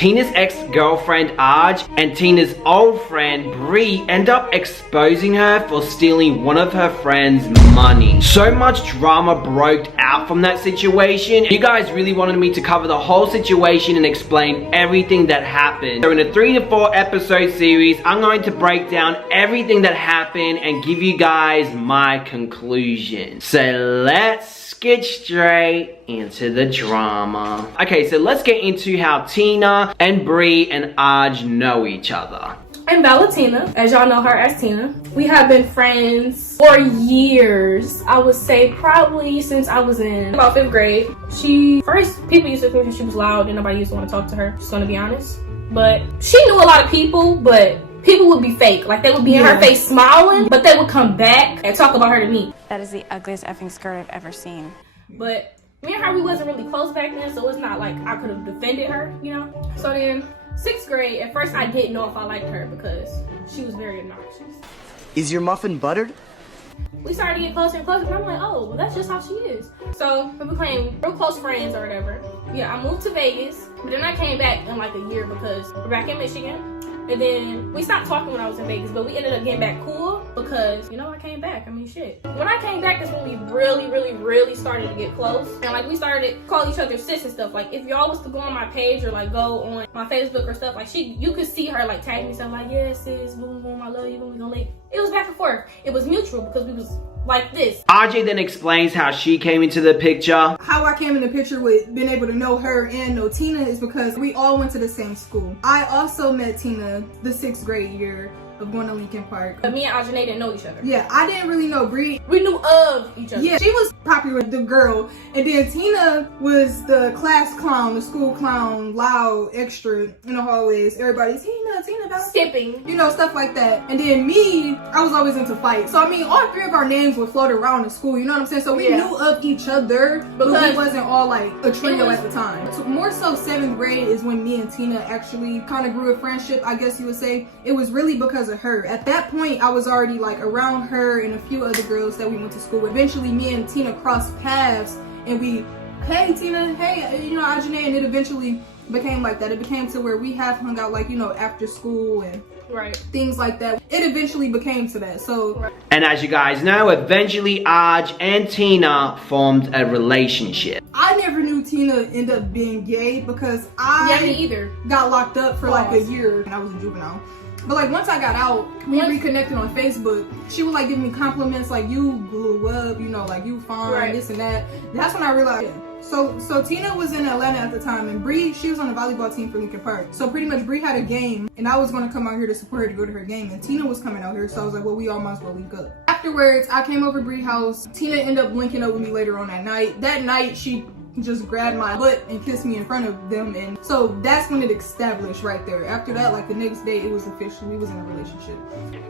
Tina's ex-girlfriend Aj and Tina's old friend Bree end up exposing her for stealing one of her friend's money. So much drama broke out from that situation. You guys really wanted me to cover the whole situation and explain everything that happened. So in a 3 to 4 episode series, I'm going to break down everything that happened and give you guys my conclusion. So let's get straight into the drama. Okay, so let's get into how Tina and Bree and Aj know each other. I'm Valentina, as y'all know her as Tina. We have been friends for years. I would say probably since I was in about 5th grade. People used to think she was loud and nobody used to want to talk to her, just gonna be honest. But she knew a lot of people, but people would be fake. Like, they would be in her face smiling, but they would come back and talk about her to me. That is the ugliest effing skirt I've ever seen. But me and her, we wasn't really close back then, so it's not like I could have defended her, you know? So then, 6th grade, at first I didn't know if I liked her because she was very obnoxious. Is your muffin buttered? We started to get closer and closer, and I'm like, oh, well, that's just how she is. So we became real close friends or whatever. Yeah, I moved to Vegas, but then I came back in like a year because we're back in Michigan. And then we stopped talking when I was in Vegas, but we ended up getting back cool because, you know, I came back. I mean, shit. When I came back is when we really started to get close. And, like, we started to call each other sis and stuff. Like, if y'all was to go on my page or, like, go on my Facebook or stuff, like, you could see her, like, tag me stuff like, yeah, sis, boom, boom, I love you, boom, we gonna leave. It was back and forth. It was mutual because we was like this. RJ then explains how she came into the picture. How I came in the picture with being able to know her and know Tina is because we all went to the same school. I also met Tina the 6th grade year of going to Lincoln Park. But me and Ajane didn't know each other. Yeah, I didn't really know Bree. We knew of each other. Yeah, she was popular, the girl. And then Tina was the class clown, the school clown, loud, extra in the hallways. Everybody's Tina, skipping. You know, stuff like that. And then me, I was always into fights. So, I mean, all 3 of our names would float around in school, you know what I'm saying? So we knew of each other, but we wasn't all like a trio at the time. So more so 7th grade is when me and Tina actually kind of grew a friendship, I guess you would say. It was really because of her. At that point, I was already like around her and a few other girls that we went to school with. Eventually, me and Tina crossed paths and we, hey Tina, hey, you know, Ajane, and it eventually became like that. It became to where we have hung out, like, you know, after school and things like that. It eventually became to that. So, and as you guys know, eventually Aj and Tina formed a relationship. I never knew Tina ended up being gay because I me either. got locked up for like a year and I was a juvenile. But like once I got out, we reconnected on Facebook. She would like give me compliments like, you blew up, you know, like you fine, this and that. That's when I realized. So Tina was in Atlanta at the time, and Bree, she was on the volleyball team for Lincoln Park. So pretty much Bree had a game, and I was going to come out here to support her to go to her game, and Tina was coming out here, so I was like, well, we all might as well link up. Afterwards, I came over to Bree's house. Tina ended up linking up with me later on that night. That night, she just grabbed my butt and kissed me in front of them, and so that's when it established right there. After that, like the next day, it was official. We was in a relationship.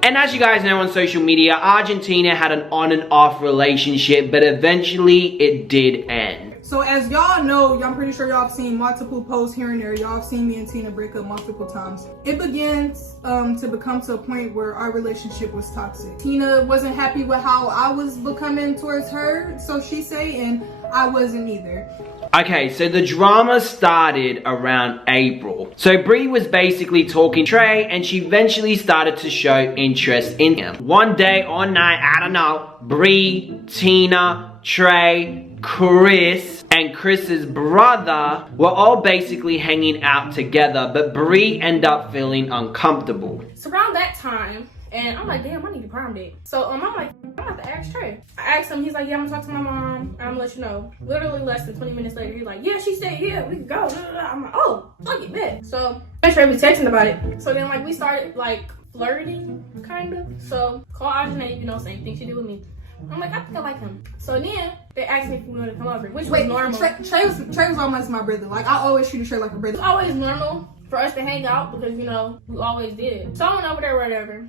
And as you guys know on social media, Argentina had an on and off relationship, but eventually it did end. So as y'all know, I'm pretty sure y'all have seen multiple posts here and there. Y'all have seen me and Tina break up multiple times. It begins to become to a point where our relationship was toxic. Tina wasn't happy with how I was becoming towards her, so she say, and I wasn't either. Okay, so the drama started around April. So Bree was basically talking to Trey, and she eventually started to show interest in him. One day or night, I don't know, Bree, Tina, Trey, Chris, and Chris's brother were all basically hanging out together, but Bree ended up feeling uncomfortable. So around that time, and I'm like, damn, I need a prom date. So I'm like, I'm about to ask Trey. I asked him, he's like, yeah, I'm gonna talk to my mom, and I'm gonna let you know. Literally less than 20 minutes later, he's like, yeah, she said, yeah, we can go. I'm like, oh, fuck it, bet. So Trey was texting about it. So then like we started like flirting, kind of. So call Ajane, you know, same thing she did with me. I'm like, I think I like him. So then they asked me if we wanted to come over, which was normal. Trey was almost my brother. Like I always treated Trey like a brother. It's always normal for us to hang out because, you know, we always did. So I went over there, whatever.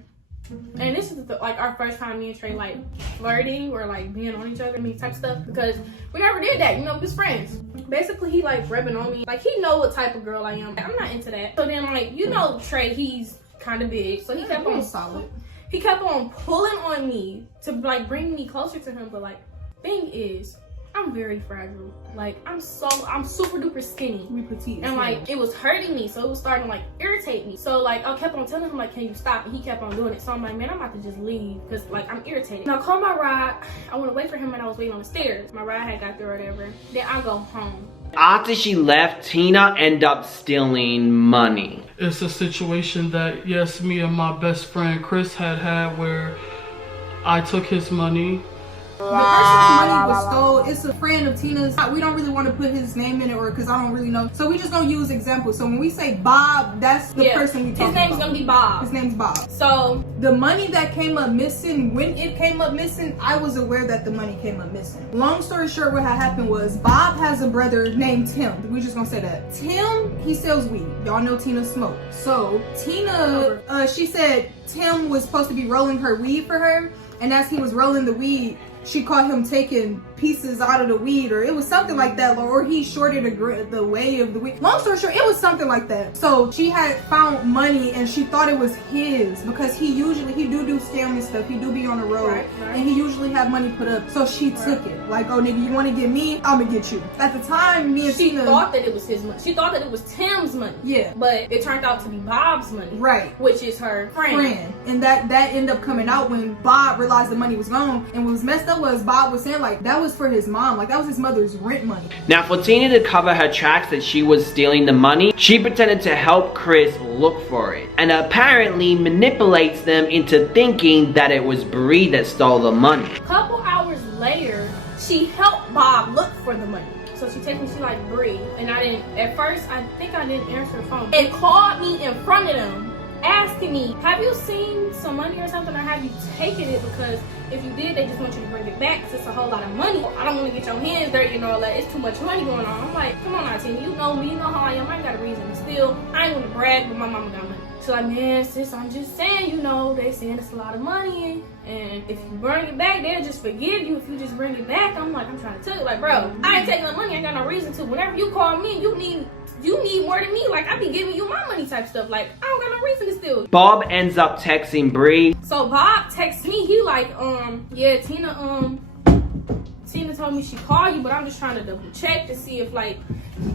And this is like our first time me and Trey like flirting or like being on each other, type stuff, because we never did that, you know, we was friends. Basically he like rubbing on me, like he know what type of girl I am. I'm not into that. So then like, you know, Trey, he's kind of big, so he kept on solid. He kept on pulling on me to like bring me closer to him, but like thing is, I'm very fragile. Like, I'm super duper skinny. We petite. And like, it was hurting me, so it was starting to like irritate me. So like, I kept on telling him like, can you stop? And he kept on doing it. So I'm like, man, I'm about to just leave because like I'm irritated. And I called my ride. I went to wait for him and I was waiting on the stairs. My ride had got there or whatever. Then I go home. After she left, Tina ended up stealing money. It's a situation that, yes, me and my best friend Chris had where I took his money. The person's money was stole. It's a friend of Tina's. We don't really want to put his name in it, or because I don't really know. So we just gonna use examples. So when we say Bob, that's the person we talking about. His name's gonna be Bob. His name's Bob. So the money that came up missing, when it came up missing, I was aware that the money came up missing. Long story short, what had happened was Bob has a brother named Tim. We just gonna say that. Tim, he sells weed. Y'all know Tina smoke. So Tina, she said Tim was supposed to be rolling her weed for her, and as he was rolling the weed, she caught him taking pieces out of the weed, or it was something like that, or he shorted the way of the weed. Long story short, it was something like that. So she had found money and she thought it was his because he do scamming stuff. He do be on the road, and he usually have money put up. So she took it like, oh nigga, you want to get me? I'm gonna get you. At the time, me and Tina thought that it was his money. She thought that it was Tim's money. Yeah, but it turned out to be Bob's money. Right, which is her friend. And that ended up coming out when Bob realized the money was gone. And what was messed up was Bob was saying like that was for his mom, like that was his mother's rent money. Now for Tina to cover her tracks that she was stealing the money, she pretended to help Chris look for it, and apparently manipulates them into thinking that it was Bree that stole the money. A couple hours later, she helped Bob look for the money. So she texted me, she like, Bree, and at first I think I didn't answer the phone. And called me in front of them, asking me, have you seen some money or something, or have you taken it? Because if you did, they just want you to bring it back because it's a whole lot of money. I don't want to get your hands dirty and all that. It's too much money going on. I'm like, come on now, Tina. You know me, you know how I am. I ain't got a reason to steal. I ain't want to brag, but my mama got money. She's like, man, sis, I'm just saying, you know, they saying it's a lot of money. And if you bring it back, they'll just forgive you if you just bring it back. I'm like, I'm trying to tell you, like, bro, I ain't taking the money. I ain't got no reason to. Whenever you call me, you need more than me. Like, I be giving you my money type stuff. Like, I don't got no reason to steal. Bob ends up texting Bree. So Bob texts me. He like, yeah, Tina told me she called you, but I'm just trying to double check to see if like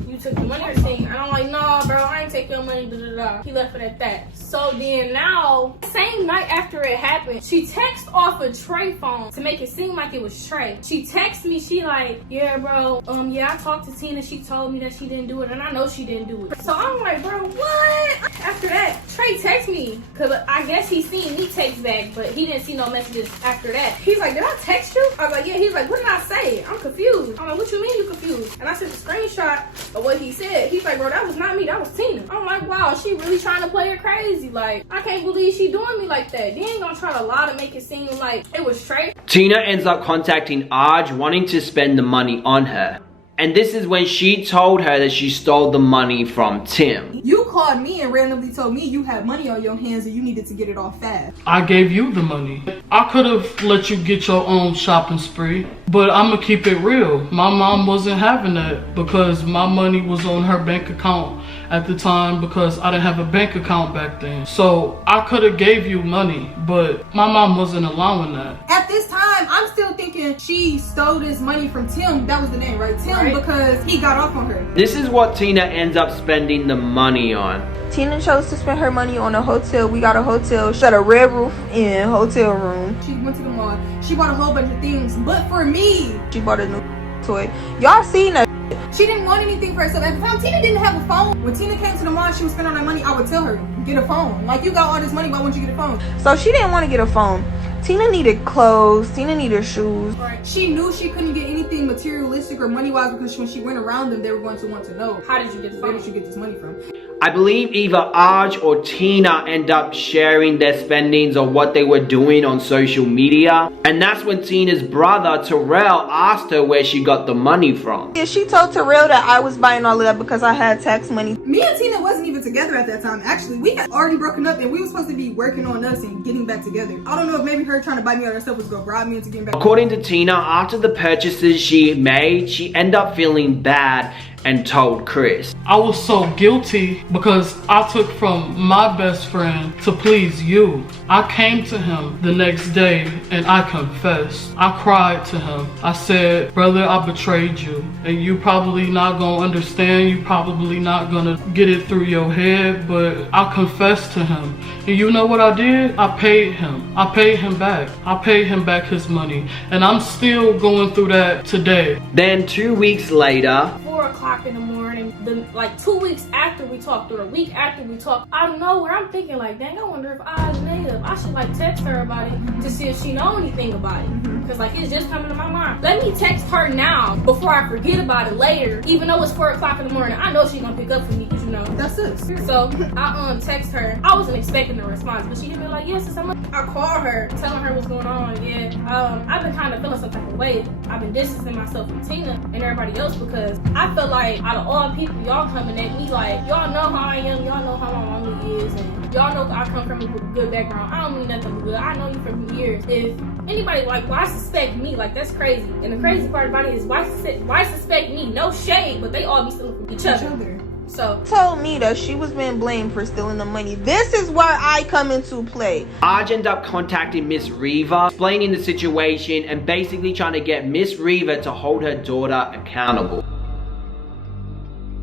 you took the money or something. And I'm like, no, bro, I ain't take your money. Da, da, da. He left it at that. So then now, same night after it happened, she texted off a Trey phone to make it seem like it was Trey. She texted me, she like, yeah, bro, yeah, I talked to Tina. She told me that she didn't do it, and I know she didn't do it. So I'm like, bro, what? After that, Trey texted me, because I guess he seen me text back, but he didn't see no messages after that. He's like, did I text you? I was like, yeah. He's like, what did I say? I'm confused. I'm like, what you mean you confused? And I sent a screenshot of what he said. He's like, bro, that was not me, that was Tina. I'm like, wow, she really trying to play her crazy. Like, I can't believe she doing me like that. They ain't gonna try to lie to make it seem like it was Trey. Tina ends up contacting Aj, wanting to spend the money on her. And this is when she told her that she stole the money from Tim. You called me and randomly told me you had money on your hands and you needed to get it off fast. I gave you the money. I could have let you get your own shopping spree, but I'm gonna keep it real. My mom wasn't having that because my money was on her bank account at the time because I didn't have a bank account back then. So I could have gave you money, but my mom wasn't allowing that. At this time, I'm still thinking she stole this money from Tim. That was the name, right? Tim, right? Because he got off on her. This is what Tina ends up spending the money on. Tina chose to spend her money on a hotel. We got a hotel, shut a Red Roof Inn hotel room. She went to the mall. She bought a whole bunch of things, but for me, she bought a new toy. Y'all seen that? She didn't want anything for herself. At the time, Tina didn't have a phone. When Tina came to the mall, she was spending all that money. I would tell her, get a phone. Like, you got all this money, why wouldn't you get a phone? So she didn't want to get a phone. Tina needed clothes. Tina needed shoes. Right. She knew she couldn't get anything materialistic or money-wise because when she went around them, they were going to want to know, how did you get the phone? Where did you get this money from? I believe either Aj or Tina end up sharing their spendings or what they were doing on social media. And that's when Tina's brother, Terrell, asked her where she got the money from. Yeah, she told Terrell that I was buying all of that because I had tax money. Me and Tina wasn't even together at that time. Actually, we had already broken up and we were supposed to be working on us and getting back together. I don't know if maybe her trying to buy me out herself was going to bribe me into getting back. According to Tina, after the purchases she made, she ended up feeling bad and told Chris. I was so guilty because I took from my best friend to please you. I came to him the next day and I confessed. I cried to him. I said, brother, I betrayed you, and you probably not gonna understand. You probably not gonna get it through your head, but I confessed to him. And you know what I did? I paid him. I paid him back. I paid him back his money. And I'm still going through that today. Then 2 weeks later, 4 o'clock in the morning, like 2 weeks after we talked, or a week after we talked, out of nowhere, I'm thinking like, dang, I wonder if I's native. I should like text her about it to see if she know anything about it. Cause like it's just coming to my mind. Let me text her now before I forget about it later. Even though it's 4 o'clock in the morning, I know she's gonna pick up for me, cause you know That's it. So I text her. I wasn't expecting a response, but she hit me like, yes, it's I called her, telling her what's going on. Yeah, I've been kind of feeling some type of way. I've been distancing myself from Tina and everybody else because I feel like out of all people, y'all coming at me like, y'all know how I am, y'all know how my mama is, and y'all know I come from a good background. I don't mean nothing but good. I know you from years. If anybody like, why suspect me? Like, that's crazy. And the crazy part about it is why suspect me? No shade, but they all be stealing from each other. So told me that she was being blamed for stealing the money. This is where I come into play. Arj ended up contacting Miss Reva, explaining the situation and basically trying to get Miss Reva to hold her daughter accountable.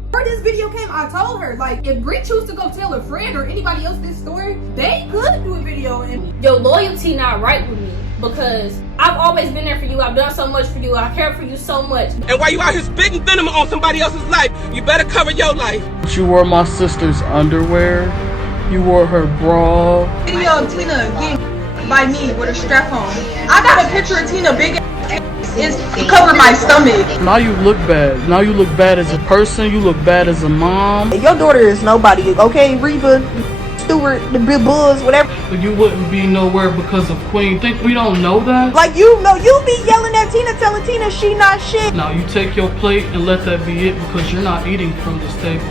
Before this video came, I told her, like, if Bree choose to go tell a friend or anybody else this story, they could do a video and your loyalty not right with me. Because I've always been there for you. I've done so much for you. I care for you so much. And while you out here spitting venom on somebody else's life, you better cover your life. You wore my sister's underwear. You wore her bra. Video of Tina getting by me with a strap on. I got a picture of Tina big it's covered my stomach. Now you look bad. Now you look bad as a person. You look bad as a mom. Your daughter is nobody, okay? Reba, Stewart, the big Bulls, whatever. But you wouldn't be nowhere because of Queen. Think we don't know that? Like, you know, you be yelling at Tina, telling Tina she not shit. Now you take your plate and let that be it because you're not eating from this table.